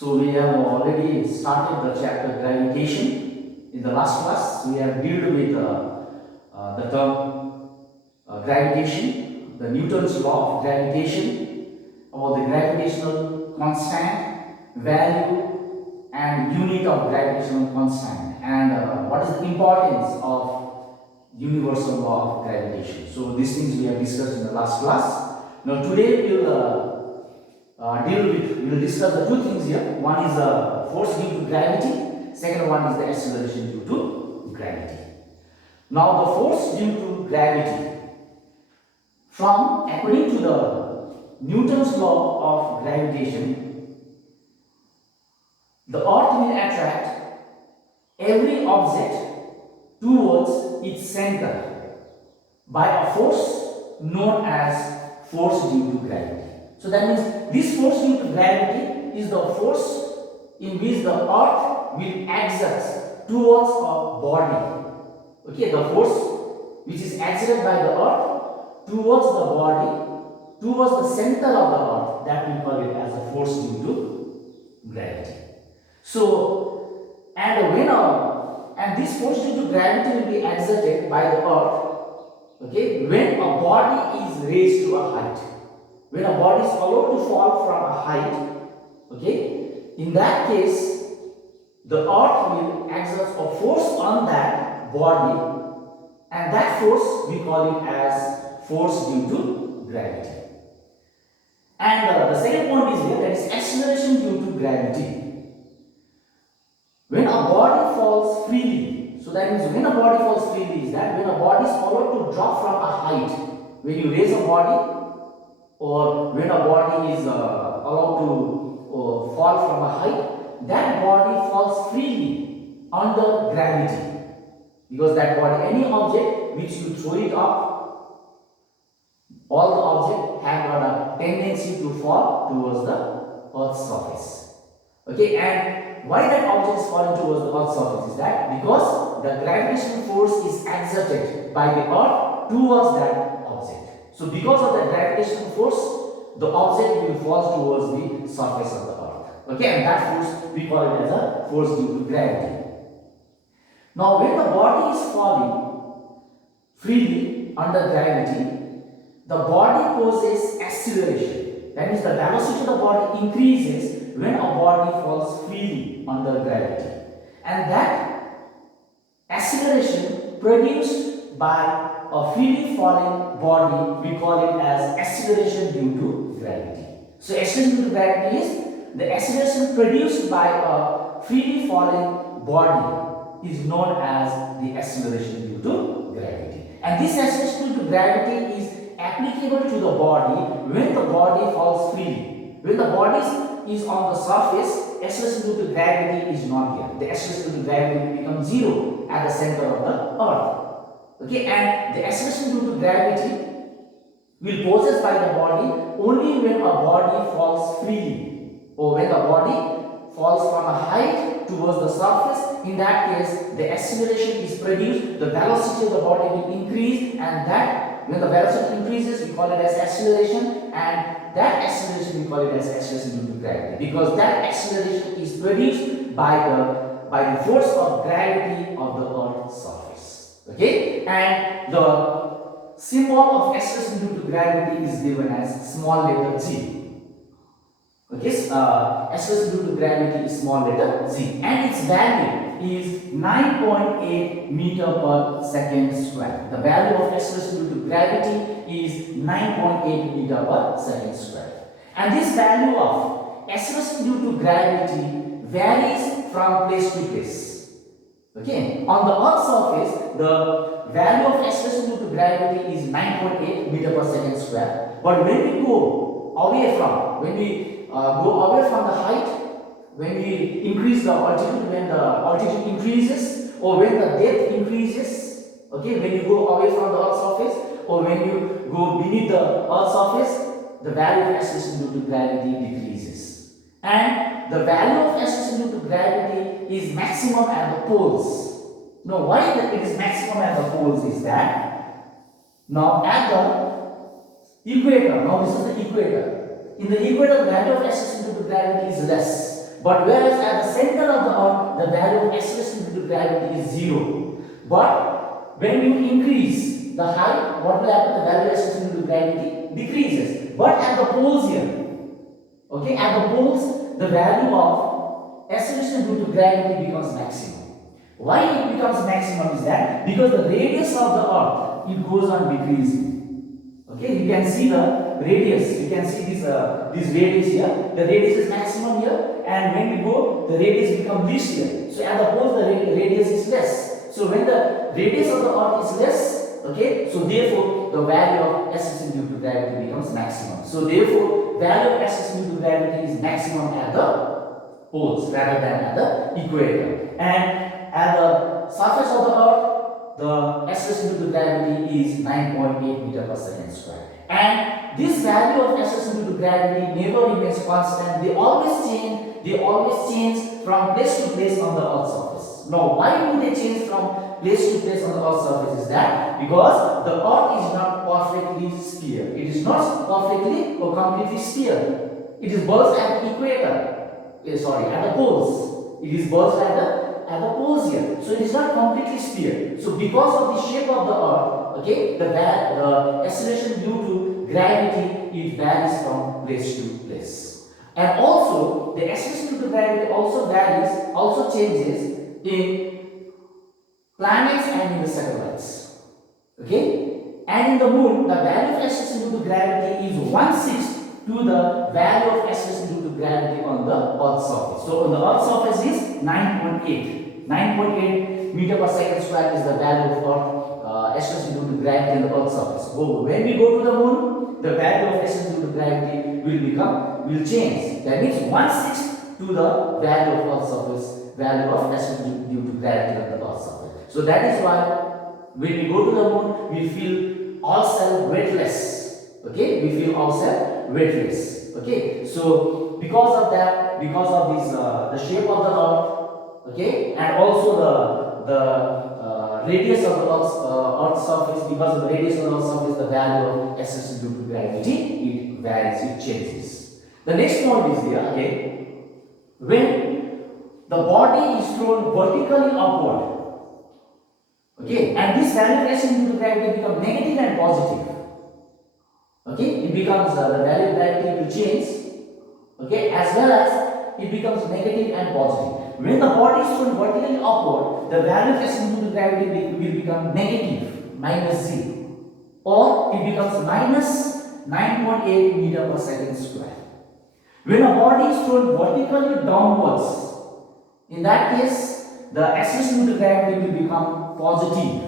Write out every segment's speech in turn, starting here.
So we have already started the chapter gravitation. In the last class, we have dealt with the term gravitation, the Newton's law of gravitation, about the gravitational constant, value and unit of gravitational constant, and what is the importance of universal law of gravitation. So these things we have discussed in the last class. Now today we will discuss the two things here. One is the force due to gravity, second one is the acceleration due to gravity. Now the force due to gravity, according to the Newton's law of gravitation, the earth will attract every object towards its center by a force known as force due to gravity. So that means this force due to gravity is the force in which the earth will exert towards a body. Okay, the force which is exerted by the earth towards the body, towards the center of the earth, that we call it as a force due to gravity. So, and this force due to gravity will be exerted by the earth, okay, when a body is raised to a height. When a body is allowed to fall from a height, okay, in that case, the earth will exert a force on that body, and that force we call it as force due to gravity. And the second point is here, that is acceleration due to gravity. When a body falls freely, so that means when a body falls freely is that when a body is allowed to drop from a height. When you raise a body, or when a body is allowed to fall from a height, that body falls freely under gravity, because that body, any object which you throw it up, all the objects have got a tendency to fall towards the earth's surface. Okay, and why that object is falling towards the earth's surface is that because the gravitational force is exerted by the earth towards that object. So because of the gravitational force, the object will fall towards the surface of the earth. Okay, and that force we call it as a force due to gravity. Now when the body is falling freely under gravity, the body causes acceleration. That means the velocity of the body increases when a body falls freely under gravity. And that acceleration produced by a freely falling body, we call it as acceleration due to gravity. So acceleration due to gravity is the acceleration produced by a freely falling body is known as the acceleration due to gravity. And this acceleration due to gravity is applicable to the body when the body falls freely. When the body is on the surface, acceleration due to gravity is not there. The acceleration due to gravity will become zero at the center of the earth. Okay, and the acceleration due to gravity will possessed by the body only when a body falls freely, or when the body falls from a height towards the surface. In that case, the acceleration is produced, the velocity of the body will increase, and that when the velocity increases, we call it as acceleration, and that acceleration we call it as acceleration due to gravity, because that acceleration is produced by the force of gravity of the earth's surface. Okay, and the symbol of acceleration due to gravity is given as small letter g. Okay, acceleration due to gravity is small letter g, and its value is 9.8 meter per second square. The value of acceleration due to gravity is 9.8 meter per second square. And this value of acceleration due to gravity varies from place to place. Okay, on the earth's surface, the value of acceleration due to gravity is 9.8 meter per second square. But when we go away from, the height, when we increase the altitude, when the altitude increases, or when the depth increases, okay, when you go away from the earth's surface, or when you go beneath the earth's surface, the value of acceleration due to gravity decreases. And the value of acceleration due to gravity is maximum at the poles. Now, why it is maximum at the poles is that, now at the equator, now this is the equator. In the equator, the value of acceleration due to gravity is less. But whereas at the center of the earth, the value of acceleration due to gravity is 0. But when you increase the height, what will happen? The value of acceleration due to gravity decreases. But at the poles here, okay, at the poles, the value of acceleration due to gravity becomes maximum. Why it becomes maximum is that because the radius of the earth, it goes on decreasing. Okay, you can see the radius. You can see this radius here. The radius is maximum here, and when we go, the radius becomes least here. So at the poles, the radius is less. So when the radius of the earth is less, okay, so therefore the value of acceleration due to gravity becomes maximum. So therefore, value of acceleration due to gravity is maximum at the poles rather than at the equator. And at the surface of the earth, the acceleration due to gravity is 9.8 meter per second square. And this value of acceleration due to gravity never remains constant. They always change from place to place on the earth's surface. Now, why do they change from place to place on the earth's surface? Is that because the earth is not perfectly sphere. It is not perfectly or completely sphere. It is bulged at the equator. At the poles. It is bulged at the poles here. So it is not completely sphere. So because of the shape of the earth, okay, the acceleration due to gravity, it varies from place to place. And also the acceleration due to gravity also changes in planets and in the satellites. Okay? And in the moon, the value of acceleration due to gravity is 1/6 to the value of acceleration due to gravity on the earth's surface. So on the earth's surface is 9.8 meter per second square is the value of earth acceleration due to gravity on the earth's surface. So when we go to the moon, the value of acceleration due to gravity will change. That means 1/6 to the value of earth's surface, value of acceleration due to gravity on the earth's surface. So that is why when we go to the moon, we feel ourselves weightless. Okay, we feel ourselves weightless. Okay, so because of that, because of this, the shape of the earth, okay, and also the radius of the earth's surface, because of the radius of the earth's surface, the value of acceleration due to gravity, it varies, it changes. The next point is here again, when the body is thrown vertically upward, okay, and this value of acceleration due to gravity becomes negative and positive. Okay, it becomes the value of gravity will change, okay, as well as it becomes negative and positive. When the body is thrown vertically upward, the value of acceleration due to gravity will become negative, -0, or it becomes -9.8 meter per second square. When a body is thrown vertically downwards, in that case, the acceleration due to gravity will become positive.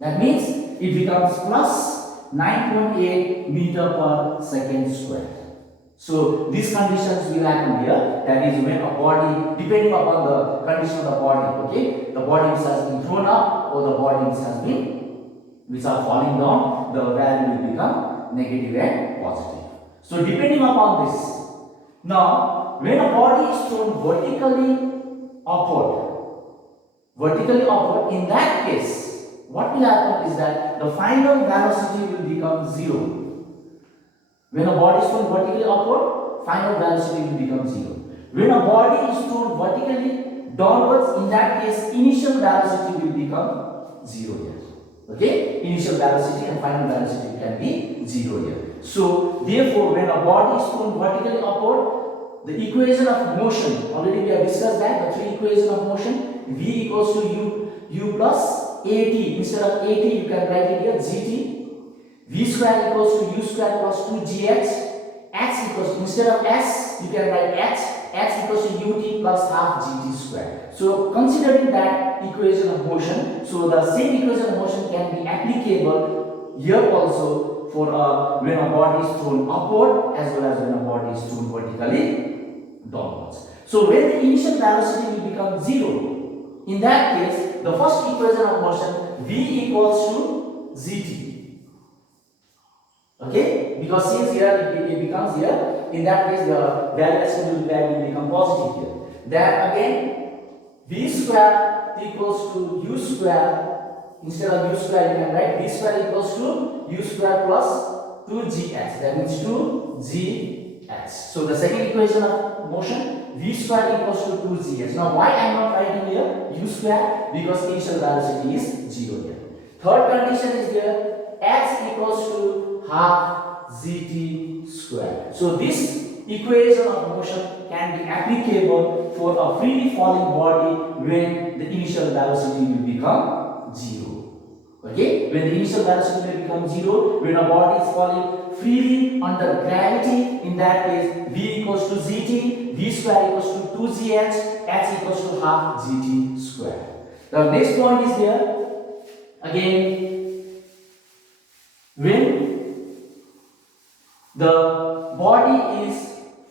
That means it becomes plus 9.8 meter per second square. So these conditions will happen here. That is when a body, depending upon the condition of the body, okay, the body which has been thrown up or the body which are falling down, the value will become negative and positive. So depending upon this, now when a body is thrown vertically upward, in that case, what will happen is that the final velocity will become 0. When a body is thrown vertically upward, final velocity will become 0. When a body is thrown vertically downwards, in that case, initial velocity will become 0 here. Okay? Initial velocity and final velocity can be 0 here. So, therefore, when a body is thrown vertically upward, the equation of motion, already we have discussed that, the three equations of motion, V equals to U plus AT. Instead of AT, you can write it here, GT. V square equals to U square plus 2GH. X equals to, instead of S, you can write X equals to UT plus half GT square. So, considering that equation of motion, so the same equation of motion can be applicable here also for when a body is thrown upward as well as when a body is thrown vertically downwards. So, when the initial velocity will become 0, in that case, the first equation of motion V equals to GT. Okay, because since here it becomes here, in that case the value will become positive here. Then again, V square equals to U square. Instead of U square, you can write V square equals to U square plus 2GH. That means 2GH. So the second equation of motion v square equals to 2gh. Now why I am not writing here u square? Because initial velocity is 0 here. Third condition is here, x equals to half gt square. So this equation of motion can be applicable for a freely falling body when the initial velocity will become 0. Okay, when the initial velocity will become 0, when a body is falling freely under gravity, in that case v equals to gt, v square equals to 2gh, h equals to half gt square. The next point is there, again, when the body is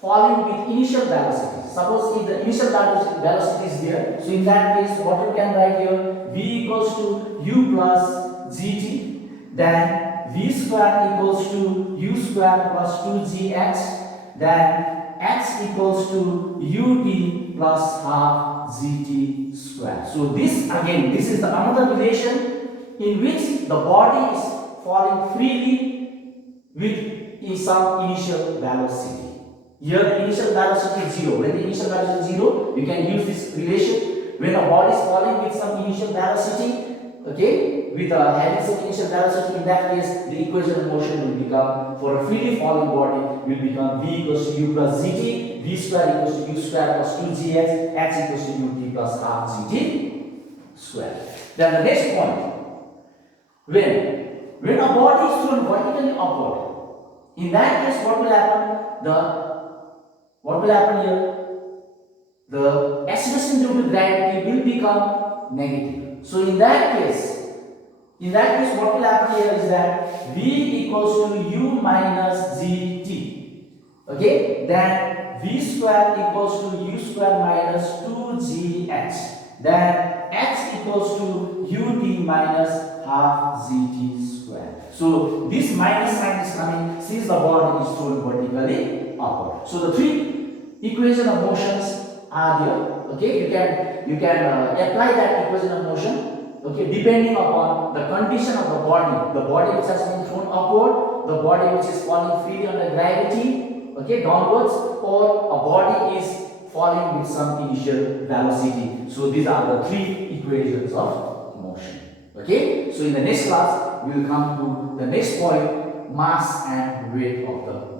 falling with initial velocity. Suppose if the initial velocity is there, so in that case what you can write here, v equals to u plus gt, then v square equals to u square plus 2gh, then x equals to ut plus half gt square. So this again, this is the another relation in which the body is falling freely with some initial velocity. Here the initial velocity is 0. When the initial velocity is 0, you can use this relation. When a body is falling with some initial velocity, okay, with having some initial velocity, in that case the equation of motion will become, for a freely falling body, will become v equals to u plus gt, v square equals to u square plus 2gh, h equals to ut plus half gt square. Then the next point, when a body is thrown vertically upward, in that case what will happen? What will happen here? The acceleration due to gravity will become negative. So in that case what will happen here is that v equals to u minus gt. Okay, then v square equals to u square minus 2gh. Then x equals to ut minus half gt square. So this minus sign is coming since the body is thrown vertically upward. So the three equation of motions are there. Okay, you can apply that equation of motion, okay, depending upon the condition of the body which has been thrown upward, the body which is falling freely under gravity, okay, downwards, or a body is falling with some initial velocity. So these are the three equations of motion. Okay, so in the next class we will come to the next point, mass and weight of the